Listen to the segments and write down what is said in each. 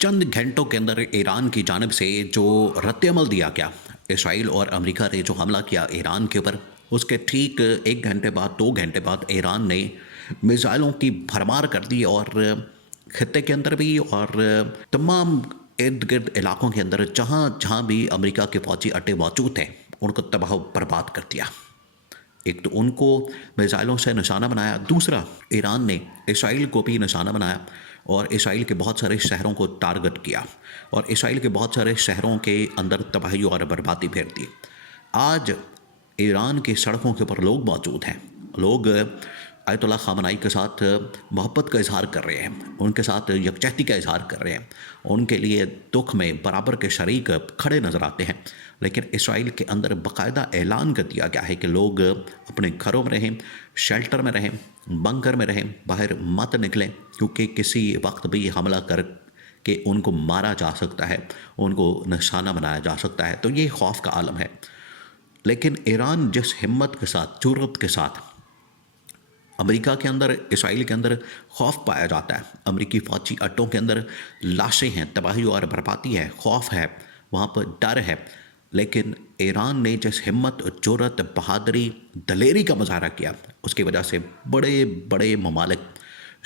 چند گھنٹوں کے اندر ایران کی جانب سے جو رد عمل دیا گیا، اسرائیل اور امریکہ نے جو حملہ کیا ایران کے اوپر، اس کے ٹھیک 1 گھنٹے بعد 2 گھنٹے بعد ایران نے میزائلوں کی بھرمار کر دی اور خطے کے اندر بھی اور تمام ارد گرد علاقوں کے اندر جہاں جہاں بھی امریکہ کے فوجی اڈے موجود تھے ان کو تباہ و برباد کر دیا۔ ایک تو ان کو میزائلوں سے نشانہ بنایا، دوسرا ایران نے اسرائیل کو بھی نشانہ بنایا اور اسرائیل کے بہت سارے شہروں کو ٹارگٹ کیا اور اسرائیل کے بہت سارے شہروں کے اندر تباہی اور بربادی پھیر دی۔ آج ایران کی سڑکوں کے اوپر لوگ موجود ہیں، لوگ آیت اللہ خامنائی کے ساتھ محبت کا اظہار کر رہے ہیں، ان کے ساتھ یکجہتی کا اظہار کر رہے ہیں، ان کے لیے دکھ میں برابر کے شریک کھڑے نظر آتے ہیں۔ لیکن اسرائیل کے اندر باقاعدہ اعلان کر دیا گیا ہے کہ لوگ اپنے گھروں میں رہیں، شیلٹر میں رہیں، بنکر میں رہیں، باہر مت نکلیں، کیونکہ کسی وقت بھی حملہ کر کے ان کو مارا جا سکتا ہے، ان کو نشانہ بنایا جا سکتا ہے۔ تو یہ خوف کا عالم ہے۔ لیکن ایران جس ہمت کے ساتھ، جرأت کے ساتھ امریکہ کے اندر، اسرائیل کے اندر خوف پایا جاتا ہے، امریکی فوجی اڈوں کے اندر لاشیں ہیں، تباہی اور بربادی ہے، خوف ہے، وہاں پر ڈر ہے، لیکن ایران نے جس ہمت، جرأت، بہادری، دلیری کا مظاہرہ کیا، اس کی وجہ سے بڑے بڑے ممالک،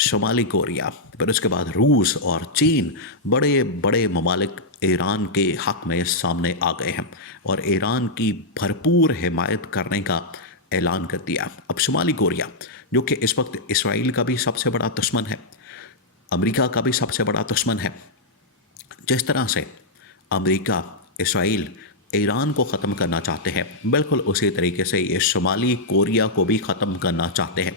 شمالی کوریا، پھر اس کے بعد روس اور چین، بڑے بڑے ممالک ایران کے حق میں سامنے آ گئے ہیں اور ایران کی بھرپور حمایت کرنے کا اعلان کر دیا۔ اب شمالی کوریا، جو کہ اس وقت اسرائیل کا بھی سب سے بڑا دشمن ہے، امریکہ کا بھی سب سے بڑا دشمن ہے، جس طرح سے امریکہ، اسرائیل ایران کو ختم کرنا چاہتے ہیں، بالکل اسی طریقے سے یہ شمالی کوریا کو بھی ختم کرنا چاہتے ہیں۔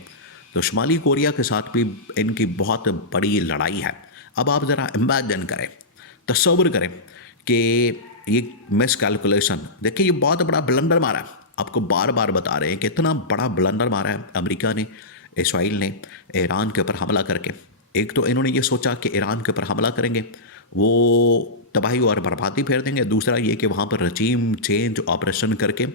تو شمالی کوریا کے ساتھ بھی ان کی بہت بڑی لڑائی ہے۔ اب آپ ذرا امیجن کریں، تصور کریں کہ یہ مس کیلکولیشن، دیکھیں یہ بہت بڑا بلنڈر مارا ہے، آپ کو بار بار بتا رہے ہیں کہ اتنا بڑا بلنڈر مارا ہے امریکہ نے، اسرائیل نے ایران کے اوپر حملہ کر کے۔ ایک تو انہوں نے یہ سوچا کہ ایران کے اوپر حملہ کریں گے، وہ تباہی اور بربادی پھیر دیں گے، دوسرا یہ کہ وہاں پر رجیم چینج آپریشن کر کے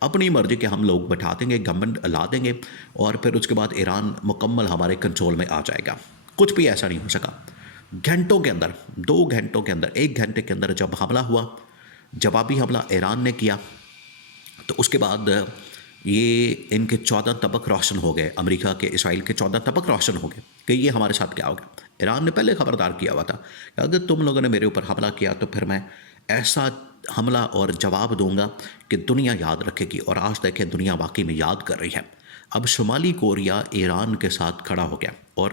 اپنی مرضی کے ہم لوگ بٹھا دیں گے، گورنمنٹ لا دیں گے اور پھر اس کے بعد ایران مکمل ہمارے کنٹرول میں آ جائے گا۔ کچھ بھی ایسا نہیں ہو سکا۔ گھنٹوں کے اندر، 2 گھنٹوں کے اندر، 1 گھنٹے کے اندر جب حملہ ہوا، جوابی حملہ ایران نے کیا، تو اس کے بعد یہ ان کے 14 طبق روشن ہو گئے، امریکہ کے، اسرائیل کے 14 طبق روشن ہو گئے کہ یہ ہمارے ساتھ کیا ہوگا۔ ایران نے پہلے خبردار کیا ہوا تھا کہ اگر تم لوگوں نے میرے اوپر حملہ کیا تو پھر میں ایسا حملہ اور جواب دوں گا کہ دنیا یاد رکھے گی، اور آج دیکھیں دنیا واقعی میں یاد کر رہی ہے۔ اب شمالی کوریا ایران کے ساتھ کھڑا ہو گیا اور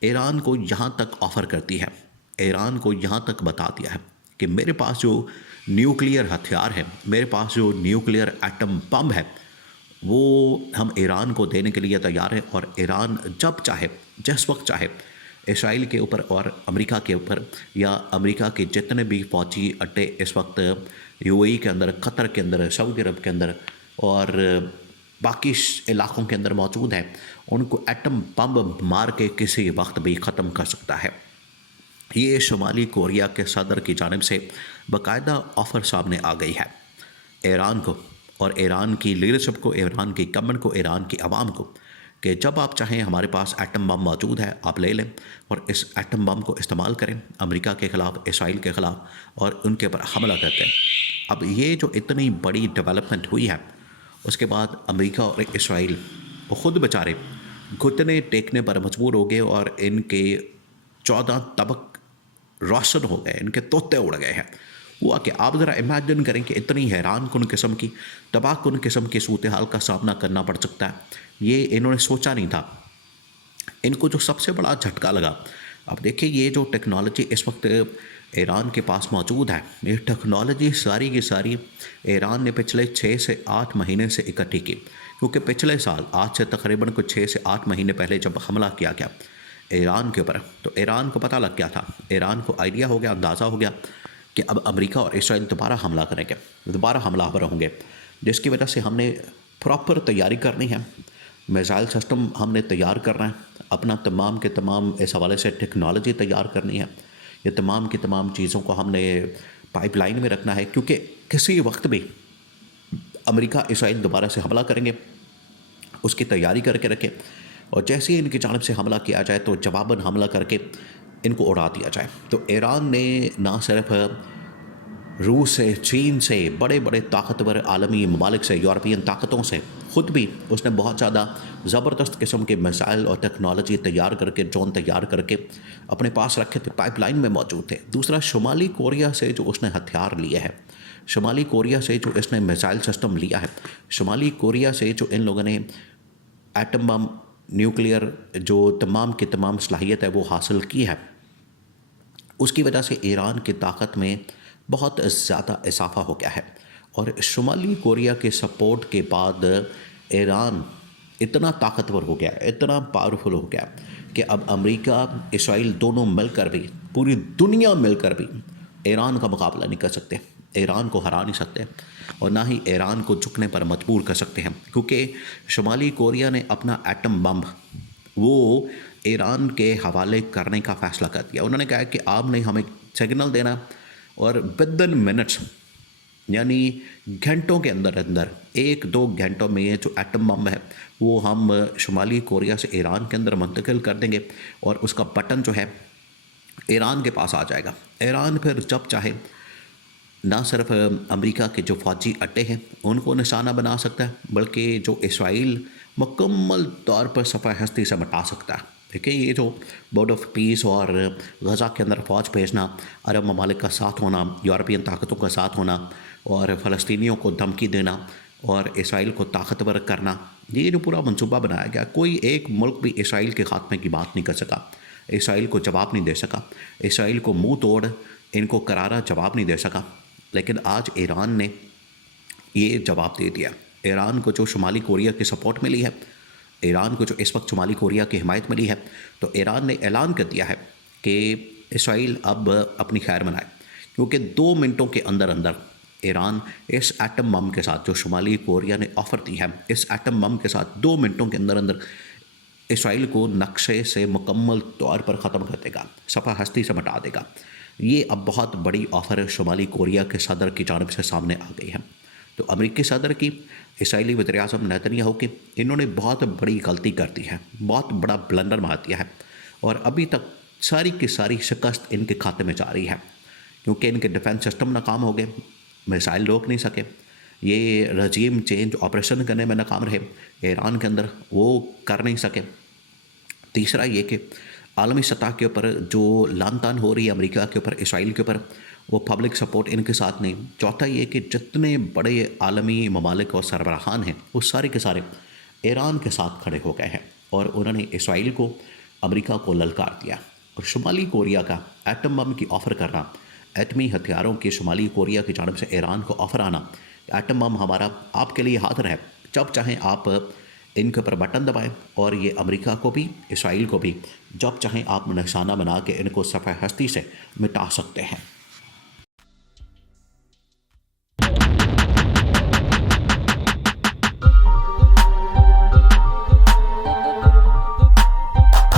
ایران کو یہاں تک آفر کرتی ہے، ایران کو یہاں تک بتا دیا ہے کہ میرے پاس جو نیوکلیئر ہتھیار ہے، میرے پاس جو نیوکلیئر ایٹم بم ہے، وہ ہم ایران کو دینے کے لیے تیار ہیں، اور ایران جب چاہے، جس وقت چاہے، اسرائیل کے اوپر اور امریکہ کے اوپر، یا امریکہ کے جتنے بھی فوجی اڈے اس وقت یو اے ای کے اندر، قطر کے اندر، سعودی عرب کے اندر اور باقی علاقوں کے اندر موجود ہیں، ان کو ایٹم بم مار کے کسی وقت بھی ختم کر سکتا ہے۔ یہ شمالی کوریا کے صدر کی جانب سے باقاعدہ آفر سامنے آ گئی ہے ایران کو، اور ایران کی لیڈرشپ کو، ایران کی گورنمنٹ کو، ایران کی عوام کو، کہ جب آپ چاہیں ہمارے پاس ایٹم بم موجود ہے، آپ لے لیں اور اس ایٹم بم کو استعمال کریں امریکہ کے خلاف، اسرائیل کے خلاف، اور ان کے اوپر حملہ کرتے ہیں۔ اب یہ جو اتنی بڑی ڈیولپمنٹ ہوئی ہے، اس کے بعد امریکہ اور اسرائیل وہ خود بیچارے گھٹنے ٹیکنے پر مجبور ہو گئے اور ان کے 14 طبق روشن ہو گئے، ان کے طوطے اڑ گئے ہیں۔ ہوا کہ آپ ذرا امیجن کریں کہ اتنی حیران کن قسم کی، تباہ کن قسم کی صورتحال کا سامنا کرنا پڑ سکتا ہے، یہ انہوں نے سوچا نہیں تھا۔ ان کو جو سب سے بڑا جھٹکا لگا، اب دیکھیں یہ جو ٹیکنالوجی اس وقت ایران کے پاس موجود ہے، یہ ٹیکنالوجی ساری کی ساری ایران نے پچھلے 6 سے 8 مہینے سے اکٹھی کی، کیونکہ پچھلے سال آج سے تقریباً کچھ 6 سے 8 مہینے پہلے جب حملہ کیا گیا ایران کے اوپر، تو ایران کو پتہ لگ گیا تھا، ایران کو آئیڈیا ہو گیا، اندازہ ہو گیا کہ اب امریکہ اور اسرائیل دوبارہ حملہ کریں گے، دوبارہ حملہ آور ہوں گے، جس کی وجہ سے ہم نے پراپر تیاری کرنی ہے، میزائل سسٹم ہم نے تیار کرنا ہے، اپنا تمام کے تمام اس حوالے سے ٹیکنالوجی تیار کرنی ہے، یہ تمام کی تمام چیزوں کو ہم نے پائپ لائن میں رکھنا ہے، کیونکہ کسی وقت بھی امریکہ اسرائیل دوبارہ سے حملہ کریں گے، اس کی تیاری کر کے رکھیں۔ اور جیسے ہی ان کی جانب سے حملہ کیا جائے تو جواباً حملہ کر کے ان کو اڑا دیا جائے۔ تو ایران نے نہ صرف روس سے، چین سے، بڑے بڑے طاقتور عالمی ممالک سے، یورپین طاقتوں سے، خود بھی اس نے بہت زیادہ زبردست قسم کے میزائل اور ٹیکنالوجی تیار کر کے، ڈرون تیار کر کے اپنے پاس رکھے تھے، پائپ لائن میں موجود تھے۔ دوسرا، شمالی کوریا سے جو اس نے ہتھیار لیے ہے، شمالی کوریا سے جو اس نے میزائل سسٹم لیا ہے، شمالی کوریا سے جو ان لوگوں نے ایٹم بم، نیوکلیئر جو تمام کی تمام صلاحیت ہے وہ حاصل کی ہے، اس کی وجہ سے ایران کی طاقت میں بہت زیادہ اضافہ ہو گیا ہے۔ اور شمالی کوریا کے سپورٹ کے بعد ایران اتنا طاقتور ہو گیا، اتنا پاورفل ہو گیا کہ اب امریکہ، اسرائیل دونوں مل کر بھی، پوری دنیا مل کر بھی ایران کا مقابلہ نہیں کر سکتے، ایران کو ہرا نہیں سکتے، اور نہ ہی ایران کو جھکنے پر مجبور کر سکتے ہیں، کیونکہ شمالی کوریا نے اپنا ایٹم بم وہ ایران کے حوالے کرنے کا فیصلہ کر دیا۔ انہوں نے کہا کہ آپ نے ہمیں سگنل دینا، اور ودن منٹس، یعنی گھنٹوں کے اندر اندر، 1-2 گھنٹوں میں یہ جو ایٹم بم ہے وہ ہم شمالی کوریا سے ایران کے اندر منتقل کر دیں گے، اور اس کا بٹن جو ہے ایران کے پاس آ جائے گا۔ ایران پھر جب چاہے نہ صرف امریکہ کے جو فوجی اڈے ہیں ان کو نشانہ بنا سکتا ہے، بلکہ جو اسرائیل مکمل طور پر صفحہ ہستی سے مٹا سکتا ہے۔ دیکھیں، یہ جو بورڈ آف پیس اور غزہ کے اندر فوج بھیجنا، عرب ممالک کا ساتھ ہونا، یورپین طاقتوں کا ساتھ ہونا، اور فلسطینیوں کو دھمکی دینا اور اسرائیل کو طاقتور کرنا، یہ جو پورا منصوبہ بنایا گیا، کوئی ایک ملک بھی اسرائیل کے خاتمے کی بات نہیں کر سکا، اسرائیل کو جواب نہیں دے سکا، اسرائیل کو منہ توڑ ان کو کرارا جواب نہیں دے سکا۔ لیکن آج ایران نے یہ جواب دے دیا۔ ایران کو جو شمالی کوریا کی سپورٹ ملی ہے، ایران کو جو اس وقت شمالی کوریا کی حمایت ملی ہے، تو ایران نے اعلان کر دیا ہے کہ اسرائیل اب اپنی خیر منائے، کیونکہ 2 منٹوں کے اندر اندر ایران اس ایٹم بم کے ساتھ جو شمالی کوریا نے آفر دی ہے، اس ایٹم بم کے ساتھ 2 منٹوں کے اندر اندر اسرائیل کو نقشے سے مکمل طور پر ختم کر دے گا، صفحہ ہستی سے مٹا دے گا۔ یہ اب بہت بڑی آفر شمالی کوریا کے صدر کی جانب سے سامنے آ گئی ہے۔ تو امریکی صدر کی، اسرائیلی وزیر اعظم نیتنیاہو کی، انہوں نے بہت بڑی غلطی کر دی ہے، بہت بڑا بلنڈر مار دیا ہے، اور ابھی تک ساری کی ساری شکست ان کے کھاتے میں جا رہی ہے، کیونکہ ان کے ڈیفنس سسٹم ناکام ہو گئے، میزائل روک نہیں سکے، یہ رجیم چینج آپریشن کرنے میں ناکام رہے ایران کے اندر، وہ کر نہیں سکے۔ تیسرا یہ کہ عالمی سطح کے اوپر جو لان تان ہو رہی ہے امریکہ کے اوپر، اسرائیل کے اوپر، وہ پبلک سپورٹ ان کے ساتھ نہیں۔ چوتھا یہ کہ جتنے بڑے عالمی ممالک اور سربراہان ہیں وہ سارے کے سارے ایران کے ساتھ کھڑے ہو گئے ہیں، اور انہوں نے اسرائیل کو، امریکہ کو للکار دیا۔ اور شمالی کوریا کا ایٹم بم کی آفر کرنا، ایٹمی ہتھیاروں کی شمالی کوریا کی جانب سے ایران کو آفر آنا، ایٹم بم ہمارا آپ کے لیے حاضر ہے، جب چاہیں آپ ان کے اوپر بٹن دبائیں، اور یہ امریکہ کو بھی، اسرائیل کو بھی جب چاہیں آپ نشانہ بنا کے ان کو صفحہ ہستی سے مٹا سکتے ہیں۔